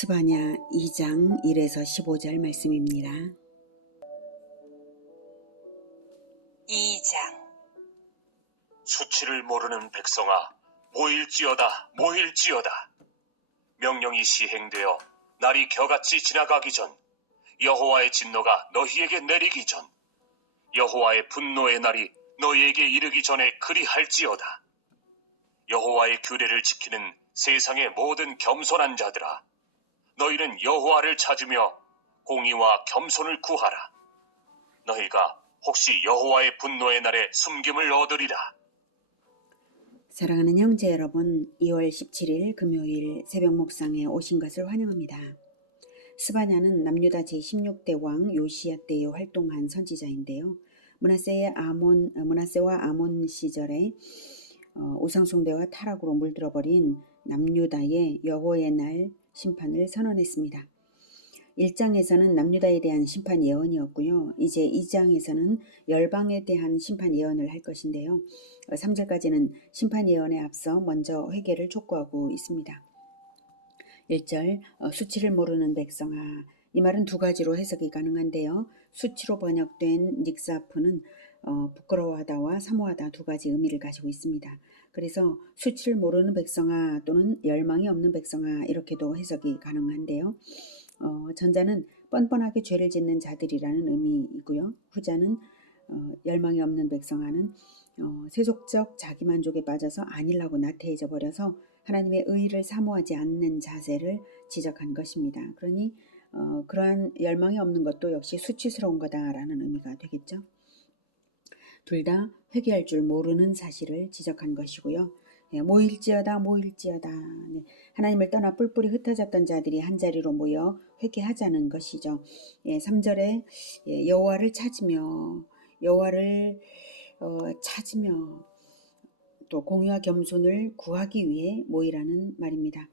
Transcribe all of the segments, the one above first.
스바냐 2장 1에서 15절 말씀입니다. 2장. 수치를 모르는 백성아, 모일지어다, 모일지어다. 명령이 시행되어 날이 겨같이 지나가기 전, 여호와의 진노가 너희에게 내리기 전, 여호와의 분노의 날이 너희에게 이르기 전에 그리할지어다. 여호와의 규례를 지키는 세상의 모든 겸손한 자들아, 너희는 여호와를 찾으며 공의와 겸손을 구하라. 너희가 혹시 여호와의 분노의 날에 숨김을 얻으리라. 사랑하는 형제 여러분, 2월 17일 금요일 새벽 묵상에 오신 것을 환영합니다. 스바냐는 남유다 제16대 왕 요시야 때에 활동한 선지자인데요. 므낫세와 아몬 시절에 우상숭배와 타락으로 물들어버린 남유다의 여호와의 날 심판을 선언했습니다. 1장에서는 남유다에 대한 심판 예언이었고요. 이제 2장에서는 열방에 대한 심판 예언을 할 것인데요. 3절까지는 심판 예언에 앞서 먼저 회개를 촉구하고 있습니다. 1절, 수치를 모르는 백성아. 이 말은 두 가지로 해석이 가능한데요. 수치로 번역된 닉사프는 부끄러워하다와 사모하다 두 가지 의미를 가지고 있습니다. 그래서 수치를 모르는 백성아 또는 열망이 없는 백성아 이렇게도 해석이 가능한데요. 전자는 뻔뻔하게 죄를 짓는 자들이라는 의미이고요. 후자는 열망이 없는 백성아는 세속적 자기만족에 빠져서 안일하고 나태해져 버려서 하나님의 의를 사모하지 않는 자세를 지적한 것입니다. 그러니 그러한 열망이 없는 것도 역시 수치스러운 거다라는 의미가 되겠죠. 둘 다 회개할 줄 모르는 사실을 지적한 것이고요. 모일지어다 모일지어다. 네. 하나님을 떠나 뿔뿔이 흩어졌던 자들이 한자리로 모여 회개하자는 것이죠. 3절에 여호와를 찾으며 또 공의와 겸손을 구하기 위해 모이라는 말입니다.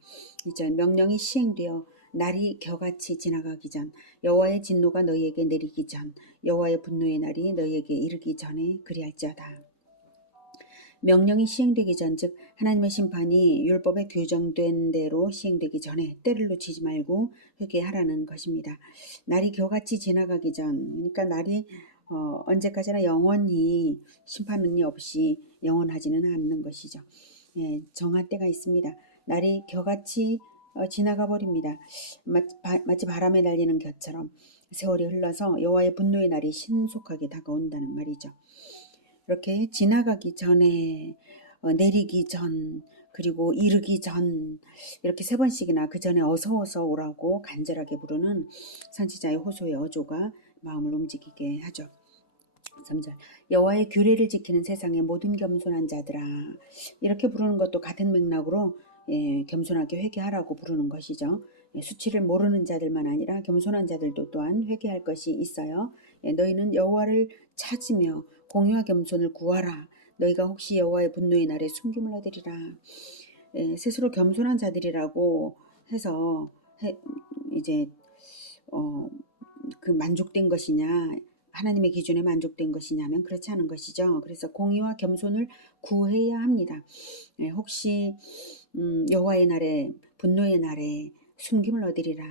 2절 명령이 시행되어 날이 겨같이 지나가기 전, 여호와의 진노가 너희에게 내리기 전, 여호와의 분노의 날이 너희에게 이르기 전에 그리할지어다. 명령이 시행되기 전, 즉 하나님의 심판이 율법에 규정된 대로 시행되기 전에 때를 놓치지 말고 회개하라는 것입니다. 날이 겨같이 지나가기 전, 그러니까 날이 언제까지나 영원히 심판이 없이 영원하지는 않는 것이죠. 정한 때가 있습니다. 날이 겨같이 지나가 버립니다. 마치 바람에 날리는 겨처럼 세월이 흘러서 여호와의 분노의 날이 신속하게 다가온다는 말이죠. 이렇게 지나가기 전에, 내리기 전, 그리고 이르기 전, 이렇게 세 번씩이나 그 전에 어서 오라고 간절하게 부르는 선지자의 호소의 어조가 마음을 움직이게 하죠. 3절, 여호와의 규례를 지키는 세상의 모든 겸손한 자들아. 이렇게 부르는 것도 같은 맥락으로 겸손하게 회개하라고 부르는 것이죠. 수치를 모르는 자들만 아니라 겸손한 자들도 또한 회개할 것이 있어요. 너희는 여호와를 찾으며 공의와 겸손을 구하라. 너희가 혹시 여호와의 분노의 날에 숨김을 얻으리라. 스스로 겸손한 자들이라고 해서 이제 그 만족된 것이냐, 하나님의 기준에 만족된 것이냐면 그렇지 않은 것이죠. 그래서 공의와 겸손을 구해야 합니다. 혹시 여호와의 날에, 분노의 날에 숨김을 얻으리라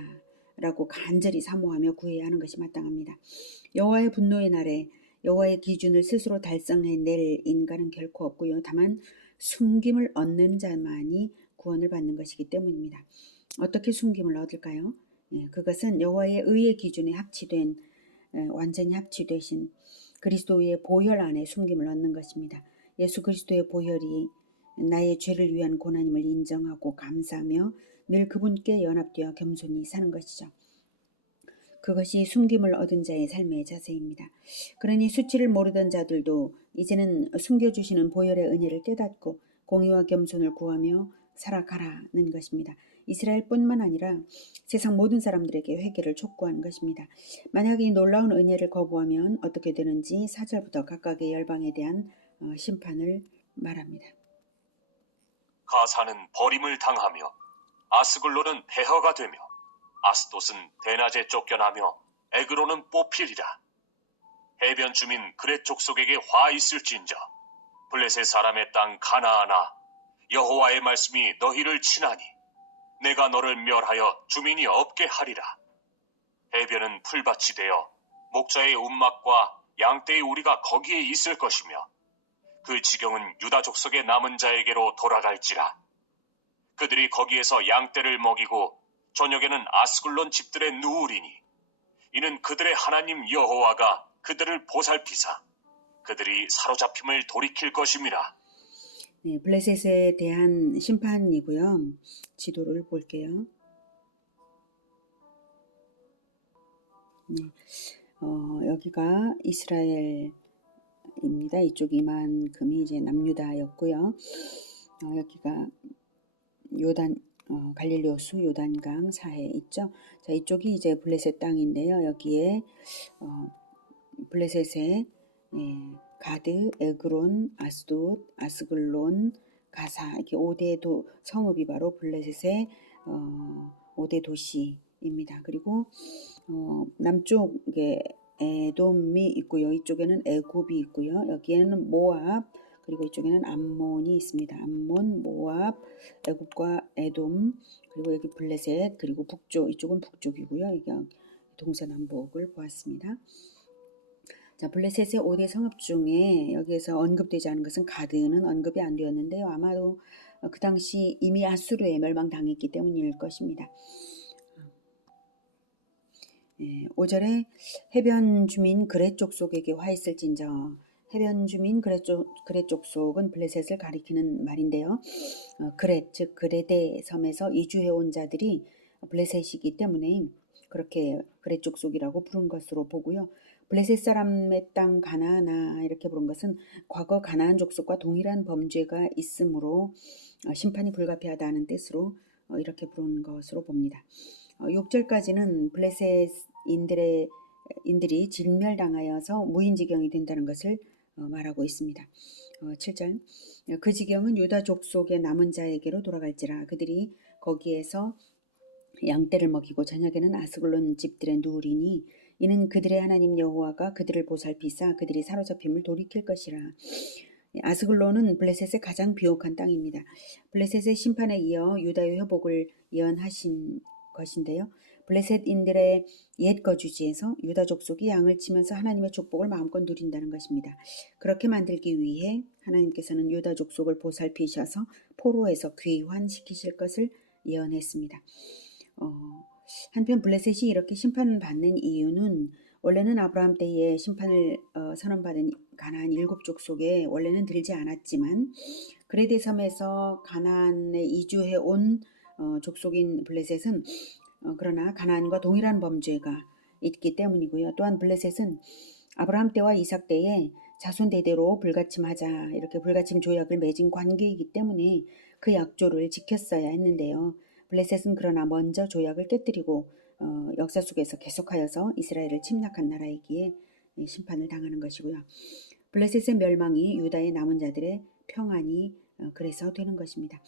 라고 간절히 사모하며 구해야 하는 것이 마땅합니다. 여호와의 분노의 날에 여호와의 기준을 스스로 달성해낼 인간은 결코 없고요. 다만 숨김을 얻는 자만이 구원을 받는 것이기 때문입니다. 어떻게 숨김을 얻을까요? 그것은 여호와의 의의 기준에 완전히 합치되신 그리스도의 보혈 안에 숨김을 얻는 것입니다. 예수 그리스도의 보혈이 나의 죄를 위한 고난임을 인정하고 감사하며 늘 그분께 연합되어 겸손히 사는 것이죠. 그것이 숨김을 얻은 자의 삶의 자세입니다. 그러니 수치를 모르던 자들도 이제는 숨겨주시는 보혈의 은혜를 깨닫고 공의와 겸손을 구하며 살아가라는 것입니다. 이스라엘뿐만 아니라 세상 모든 사람들에게 회개를 촉구한 것입니다. 만약 이 놀라운 은혜를 거부하면 어떻게 되는지 4절부터 각각의 열방에 대한 심판을 말합니다. 가사는 버림을 당하며 아스글론은 폐허가 되며 아스돗은 대낮에 쫓겨나며 에그로는 뽑히리라. 해변 주민 그렛 족속에게 화 있을진저 블레셋 사람의 땅 가나아나 여호와의 말씀이 너희를 치나니 내가 너를 멸하여 주민이 없게 하리라. 해변은 풀밭이 되어 목자의 움막과 양떼의 우리가 거기에 있을 것이며 그 지경은 유다 족속의 남은 자에게로 돌아갈지라. 그들이 거기에서 양떼를 먹이고 저녁에는 아스글론 집들에 누우리니 이는 그들의 하나님 여호와가 그들을 보살피사 그들이 사로잡힘을 돌이킬 것임이라. 네, 블레셋에 대한 심판이고요. 지도를 볼게요. 네, 여기가 이스라엘입니다. 이쪽 이만큼이 이제 남유다였고요. 여기가 요단 갈릴리 호수 요단강 사해 있죠. 자, 이쪽이 이제 블레셋 땅인데요. 여기에 블레셋의 가드, 에그론, 아스돗, 아스글론, 가사 이렇게 5대 성읍이 바로 블레셋의 5대 도시입니다. 그리고 남쪽에 에돔이 있고요. 이쪽에는 애굽이 있고요. 여기에는 모압, 그리고 이쪽에는 암몬이 있습니다. 암몬, 모압, 애굽과 에돔, 그리고 여기 블레셋, 그리고 북쪽, 이쪽은 북쪽이고요. 이게 동서남북을 보았습니다. 자, 블레셋의 5대 성읍 중에 여기에서 언급되지 않은 것은 가드는 언급이 안 되었는데요. 아마도 그 당시 이미 아수르에 멸망당했기 때문일 것입니다. 5절에 해변 주민 그렛 족속에게 화 있을진저. 해변 주민 그렛 족속은 블레셋을 가리키는 말인데요. 그렛, 즉 그레데 섬에서 이주해온 자들이 블레셋이기 때문에 그렇게 그렛 족속이라고 부른 것으로 보고요. 블레셋 사람의 땅 가나안아 이렇게 부른 것은 과거 가나안 족속과 동일한 범죄가 있으므로 심판이 불가피하다는 뜻으로 이렇게 부른 것으로 봅니다. 6절까지는 블레셋인들이 진멸당하여서 무인지경이 된다는 것을 말하고 있습니다. 7절 그 지경은 유다 족속의 남은 자에게로 돌아갈지라. 그들이 거기에서 양떼를 먹이고 저녁에는 아스글론 집들에 누우리니 이는 그들의 하나님 여호와가 그들을 보살피사 그들이 사로잡힘을 돌이킬 것이라. 아스글론은 블레셋의 가장 비옥한 땅입니다. 블레셋의 심판에 이어 유다의 회복을 예언하신 것인데요. 블레셋인들의 옛 거주지에서 유다 족속이 양을 치면서 하나님의 축복을 마음껏 누린다는 것입니다. 그렇게 만들기 위해 하나님께서는 유다 족속을 보살피셔서 포로에서 귀환시키실 것을 예언했습니다. 한편 블레셋이 이렇게 심판받는 이유는 원래는 아브라함 때에 심판을 선언받은 가나안 7족 속에 원래는 들지 않았지만 그레데 섬에서 가나안에 이주해 온 족속인 블레셋은 그러나 가나안과 동일한 범죄가 있기 때문이고요. 또한 블레셋은 아브라함 때와 이삭 때에 자손 대대로 불가침하자 이렇게 불가침 조약을 맺은 관계이기 때문에 그 약조를 지켰어야 했는데요. 블레셋은 그러나 먼저 조약을 깨뜨리고 역사 속에서 계속하여서 이스라엘을 침략한 나라이기에 심판을 당하는 것이고요. 블레셋의 멸망이 유다의 남은 자들의 평안이 그래서 되는 것입니다.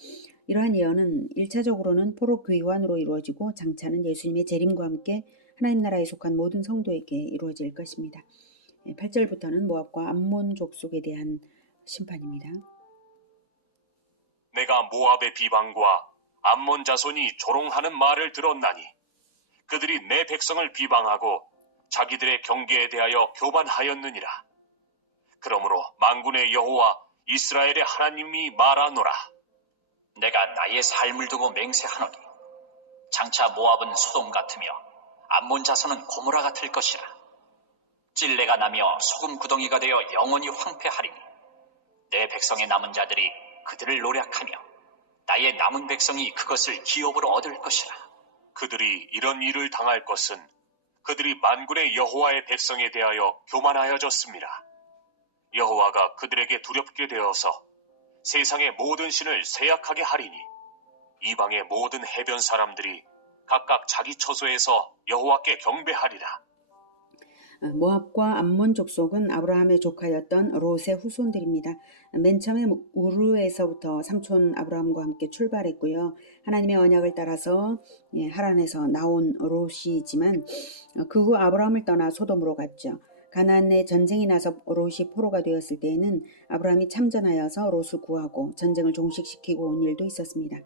이러한 예언은 1차적으로는 포로 귀환으로 이루어지고 장차는 예수님의 재림과 함께 하나님 나라에 속한 모든 성도에게 이루어질 것입니다. 8절부터는 모압과 암몬 족속에 대한 심판입니다. 내가 모압의 비방과 암몬 자손이 조롱하는 말을 들었나니 그들이 내 백성을 비방하고 자기들의 경계에 대하여 교만하였느니라. 그러므로 만군의 여호와 이스라엘의 하나님이 말하노라. 내가 나의 삶을 두고 맹세하노니 장차 모압은 소돔 같으며 암몬 자손은 고모라 같을 것이라. 찔레가 나며 소금 구덩이가 되어 영원히 황폐하리니 내 백성의 남은 자들이 그들을 노략하며 나의 남은 백성이 그것을 기업으로 얻을 것이라. 그들이 이런 일을 당할 것은 그들이 만군의 여호와의 백성에 대하여 교만하여졌습니다. 여호와가 그들에게 두렵게 되어서 세상의 모든 신을 세약하게 하리니 이방의 모든 해변 사람들이 각각 자기 처소에서 여호와께 경배하리라. 모압과 암몬 족속은 아브라함의 조카였던 롯의 후손들입니다. 맨 처음에 우르에서부터 삼촌 아브라함과 함께 출발했고요. 하나님의 언약을 따라서 하란에서 나온 롯이지만 그 후 아브라함을 떠나 소돔으로 갔죠. 가나안에 전쟁이 나서 롯이 포로가 되었을 때에는 아브라함이 참전하여서 롯을 구하고 전쟁을 종식시키고 온 일도 있었습니다.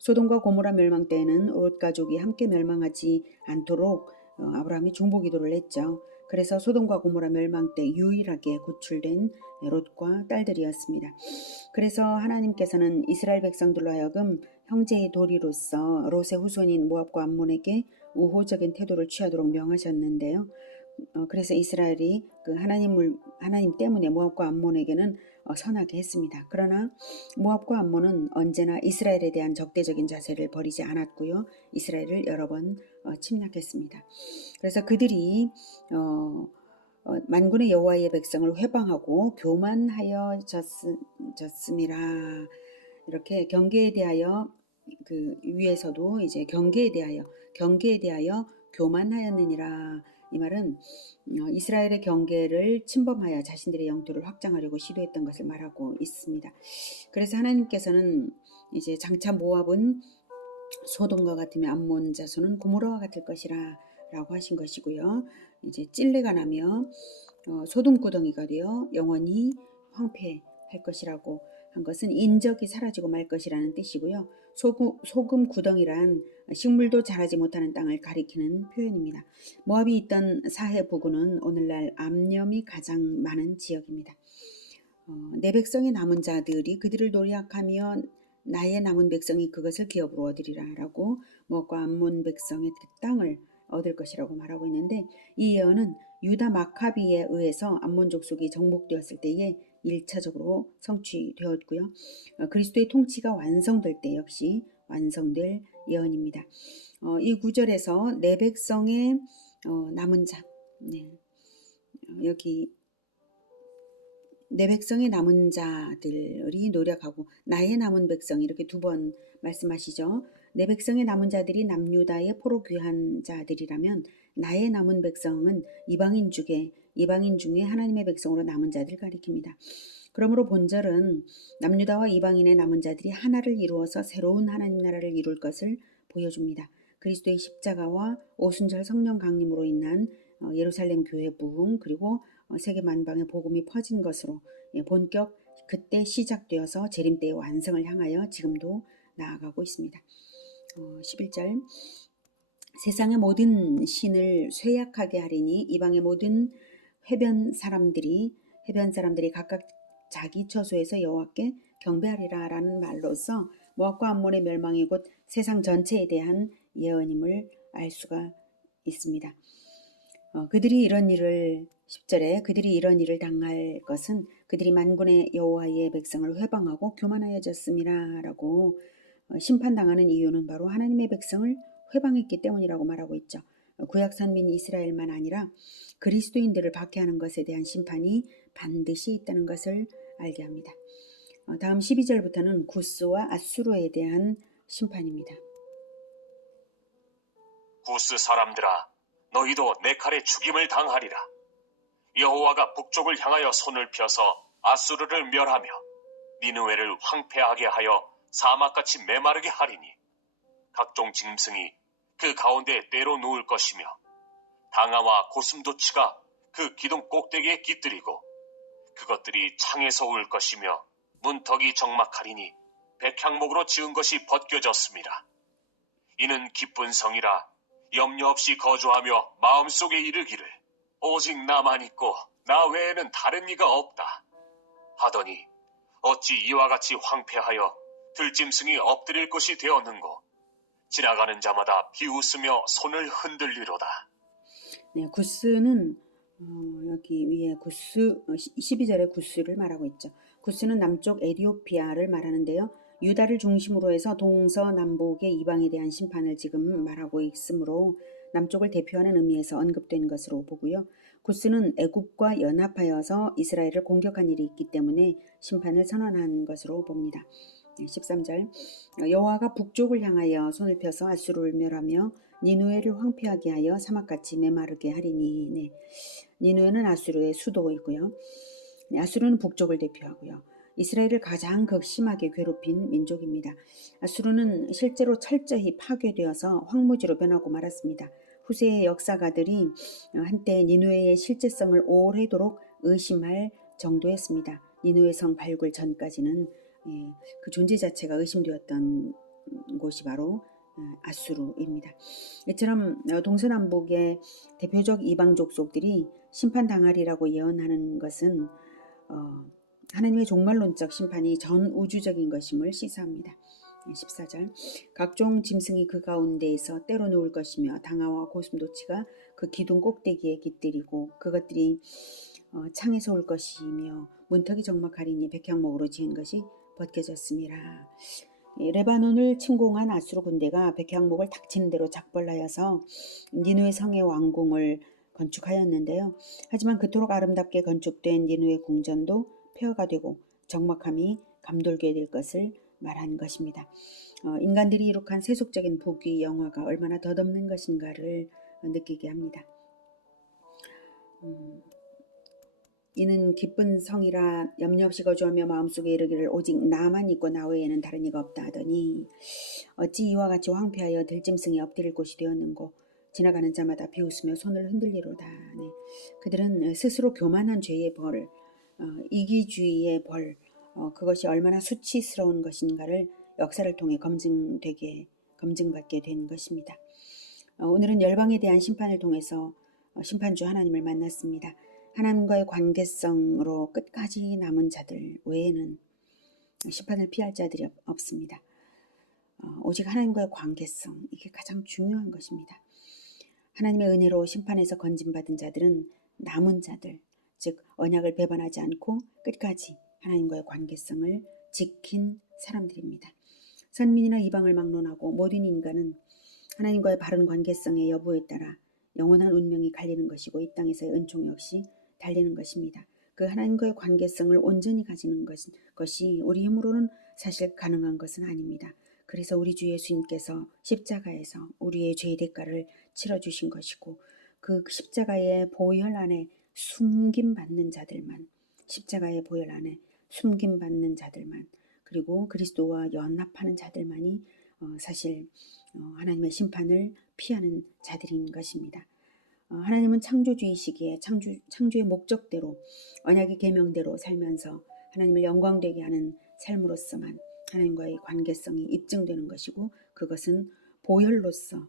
소돔과 고모라 멸망 때에는 롯 가족이 함께 멸망하지 않도록 아브라함이 중보기도를 했죠. 그래서 소돔과 고모라 멸망 때 유일하게 구출된 롯과 딸들이었습니다. 그래서 하나님께서는 이스라엘 백성들로 하여금 형제의 도리로서 롯의 후손인 모압과 암몬에게 우호적인 태도를 취하도록 명하셨는데요. 그래서 이스라엘이 그 하나님 때문에 모압과 암몬에게는 선하게 했습니다. 그러나 모압과 암몬은 언제나 이스라엘에 대한 적대적인 자세를 버리지 않았고요. 이스라엘을 여러 번 침략했습니다. 그래서 그들이 만군의 여호와의 백성을 회방하고 교만하여졌음이라. 이렇게 경계에 대하여 그 위에서도 이제 경계에 대하여 교만하였느니라. 이 말은 이스라엘의 경계를 침범하여 자신들의 영토를 확장하려고 시도했던 것을 말하고 있습니다. 그래서 하나님께서는 이제 장차 모압은 소돔과 같으며 암몬 자손은 고모라와 같을 것이라 라고 하신 것이고요. 이제 찔레가 나며 소돔 구덩이가 되어 영원히 황폐할 것이라고 한 것은 인적이 사라지고 말 것이라는 뜻이고요. 소금 구덩이란 식물도 자라지 못하는 땅을 가리키는 표현입니다. 모압이 있던 사해 부근은 오늘날 암염이 가장 많은 지역입니다. 내 백성의 남은 자들이 그들을 노략하며 나의 남은 백성이 그것을 기업으로 얻으리라 라고 모압과 암몬 백성의 그 땅을 얻을 것이라고 말하고 있는데, 이 예언은 유다 마카비에 의해서 암몬 족속이 정복되었을 때에 1차적으로 성취되었고요. 그리스도의 통치가 완성될 때 역시 완성될 예언입니다. 이 구절에서 내 백성의 남은 자, 여기 내 백성의 남은 자들이 노력하고 나의 남은 백성 이렇게 두 번 말씀하시죠. 내 백성의 남은 자들이 남유다의 포로 귀한 자들이라면 나의 남은 백성은 이방인 중에 하나님의 백성으로 남은 자들을 가리킵니다. 그러므로 본절은 남유다와 이방인의 남은 자들이 하나를 이루어서 새로운 하나님 나라를 이룰 것을 보여줍니다. 그리스도의 십자가와 오순절 성령 강림으로 인한 예루살렘 교회 부흥, 그리고 세계 만방의 복음이 퍼진 것으로 본격 그때 시작되어서 재림 때의 완성을 향하여 지금도 나아가고 있습니다. 11절 세상의 모든 신을 쇠약하게 하리니 이방의 모든 해변 사람들이 각각 자기 처소에서 여호와께 경배하리라 라는 말로서 모압과 암몬의 멸망이 곧 세상 전체에 대한 예언임을 알 수가 있습니다. 그들이 이런 일을 10절에 그들이 이런 일을 당할 것은 그들이 만군의 여호와의 백성을 회방하고 교만하여졌음이라 라고 심판당하는 이유는 바로 하나님의 백성을 회방했기 때문이라고 말하고 있죠. 구약 선민 이스라엘만 아니라 그리스도인들을 박해하는 것에 대한 심판이 반드시 있다는 것을 알게 합니다. 다음 12절부터는 구스와 아수르에 대한 심판입니다. 구스 사람들아, 너희도 내 칼에 죽임을 당하리라. 여호와가 북쪽을 향하여 손을 펴서 아수르를 멸하며 니느웨를 황폐하게 하여 사막같이 메마르게 하리니 각종 짐승이 그 가운데 때로 누울 것이며 당아와 고슴도치가 그 기둥 꼭대기에 깃들이고 그것들이 창에서 울 것이며 문턱이 적막하리니 백향목으로 지은 것이 벗겨졌습니다. 이는 기쁜 성이라 염려 없이 거주하며 마음속에 이르기를 오직 나만 있고 나 외에는 다른 이가 없다 하더니 어찌 이와 같이 황폐하여 들짐승이 엎드릴 것이 되었는고 지나가는 자마다 비웃으며 손을 흔들리로다. 네, 구스는 여기 위에 구스 12절에 구스를 말하고 있죠. 구스는 남쪽 에디오피아를 말하는데요. 유다를 중심으로 해서 동서남북의 이방에 대한 심판을 지금 말하고 있으므로 남쪽을 대표하는 의미에서 언급된 것으로 보고요. 구스는 애굽과 연합하여서 이스라엘을 공격한 일이 있기 때문에 심판을 선언한 것으로 봅니다. 13절 여호와가 북쪽을 향하여 손을 펴서 아수르를 멸하며 니누에를 황폐하게 하여 사막같이 메마르게 하리니. 니누에는 아수르의 수도이고요. 아수르는 북쪽을 대표하고요. 이스라엘을 가장 극심하게 괴롭힌 민족입니다. 아수르는 실제로 철저히 파괴되어서 황무지로 변하고 말았습니다. 후세의 역사가들이 한때 니누에의 실제성을 오래도록 의심할 정도였습니다. 니누에 성 발굴 전까지는 그 존재 자체가 의심되었던 곳이 바로 아수르입니다. 이처럼 동서남북의 대표적 이방 족속들이 심판당하리라고 예언하는 것은 하나님의 종말론적 심판이 전 우주적인 것임을 시사합니다. 14절 각종 짐승이 그 가운데에서 때로 누울 것이며 당아와 고슴도치가 그 기둥 꼭대기에 깃들이고 그것들이 창에서 올 것이며 문턱이 적막하리니 백향목으로 지은 것이 벗겨졌음이라. 레바논을 침공한 아수르 군대가 백향목을 닥치는 대로 작벌하여서 니누의 성의 왕궁을 건축하였는데요. 하지만 그토록 아름답게 건축된 니누의 궁전도 폐허가 되고 적막함이 감돌게 될 것을 말한 것입니다. 인간들이 이룩한 세속적인 부귀 영화가 얼마나 덧없는 것인가를 느끼게 합니다. 이는 기쁜 성이라 염려 없이 거주하며 마음속에 이르기를 오직 나만 있고 나 외에는 다른 이가 없다 하더니 어찌 이와 같이 황폐하여 들짐승이 엎드릴 곳이 되었는고 지나가는 자마다 비웃으며 손을 흔들리로다. 네. 그들은 스스로 교만한 죄의 벌, 이기주의의 벌, 그것이 얼마나 수치스러운 것인가를 역사를 통해 검증받게 된 것입니다. 오늘은 열방에 대한 심판을 통해서 심판주 하나님을 만났습니다. 하나님과의 관계성으로 끝까지 남은 자들 외에는 심판을 피할 자들이 없습니다. 오직 하나님과의 관계성, 이게 가장 중요한 것입니다. 하나님의 은혜로 심판에서 건진받은 자들은 남은 자들, 즉 언약을 배반하지 않고 끝까지 하나님과의 관계성을 지킨 사람들입니다. 선민이나 이방을 막론하고 모든 인간은 하나님과의 바른 관계성의 여부에 따라 영원한 운명이 갈리는 것이고 이 땅에서의 은총 역시 달리는 것입니다. 그 하나님과의 관계성을 온전히 가지는 것이 우리 힘으로는 사실 가능한 것은 아닙니다. 그래서 우리 주 예수님께서 십자가에서 우리의 죄의 대가를 치러주신 것이고 그 십자가의 보혈 안에 숨김받는 자들만, 십자가의 보혈 안에 숨김받는 자들만, 그리고 그리스도와 연합하는 자들만이 사실 하나님의 심판을 피하는 자들인 것입니다. 하나님은 창조주이시기에 창조의 목적대로 언약의 계명대로 살면서 하나님을 영광되게 하는 삶으로서만 하나님과의 관계성이 입증되는 것이고 그것은 보혈로서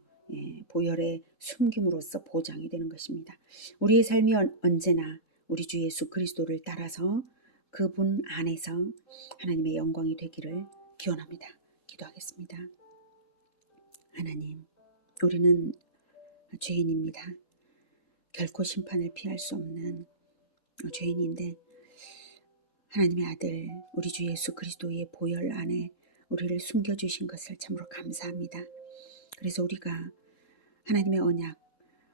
보혈의 숨김으로써 보장이 되는 것입니다. 우리의 삶이 언제나 우리 주 예수 그리스도를 따라서 그분 안에서 하나님의 영광이 되기를 기원합니다. 기도하겠습니다. 하나님, 우리는 죄인입니다. 결코 심판을 피할 수 없는 죄인인데 하나님의 아들 우리 주 예수 그리스도의 보혈 안에 우리를 숨겨주신 것을 참으로 감사합니다. 그래서 우리가 하나님의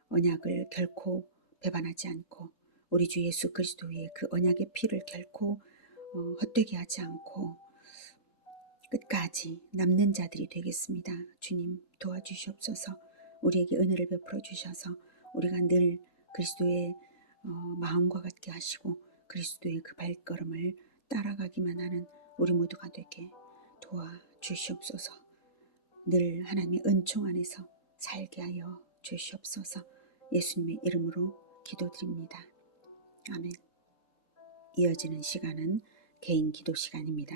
언약을 결코 배반하지 않고 우리 주 예수 그리스도의 그 언약의 피를 결코 헛되게 하지 않고 끝까지 남는 자들이 되겠습니다. 주님 도와주시옵소서. 우리에게 은혜를 베풀어 주셔서 우리가 늘 그리스도의 마음과 같게 하시고 그리스도의 그 발걸음을 따라가기만 하는 우리 모두가 되게 도와주시옵소서. 늘 하나님의 은총 안에서 살게 하여 주시옵소서. 예수님의 이름으로 기도드립니다. 아멘. 이어지는 시간은 개인 기도 시간입니다.